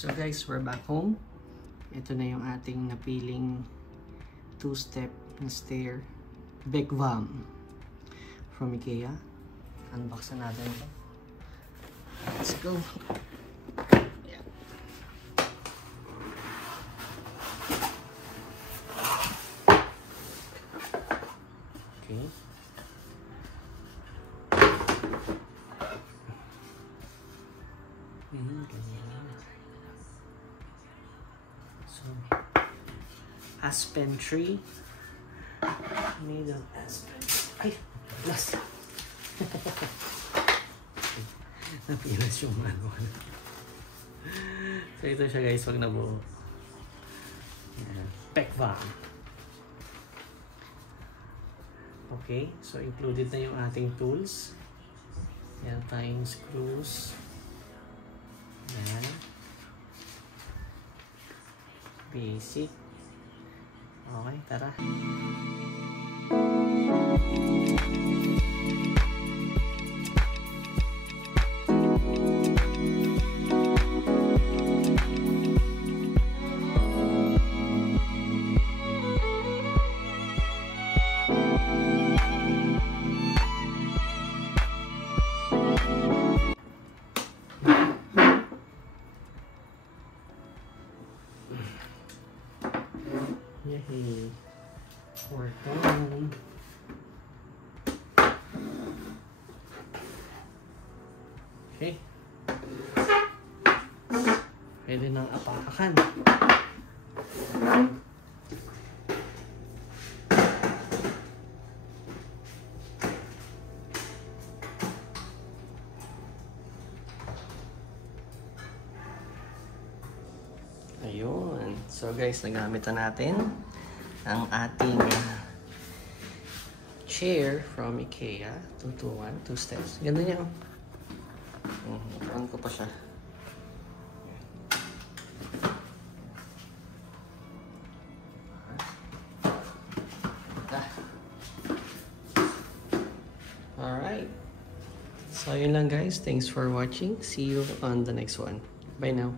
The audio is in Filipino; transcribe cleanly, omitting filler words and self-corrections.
So guys, we're back home. Ito na yung ating napiling two-step na stair Bekvam from IKEA. Unbox na natin ito. Let's go. Yeah. Okay. So, aspen tree made of aspen. Ay, plus. Napilas yung ano. So ito siya guys, wag nabuo. Bekvam. Okay, so included na yung ating tools. Yan tayong screws. Yan. Basic. Okay, tara. Yay! We're done. Okay. Pwede nang apakan. Ayun. So guys, nagamit na natin ang ating chair from IKEA. 221, 2 steps. Ganda niya. Tuwan ko pa siya. Alright. So yun lang guys. Thanks for watching. See you on the next one. Bye now.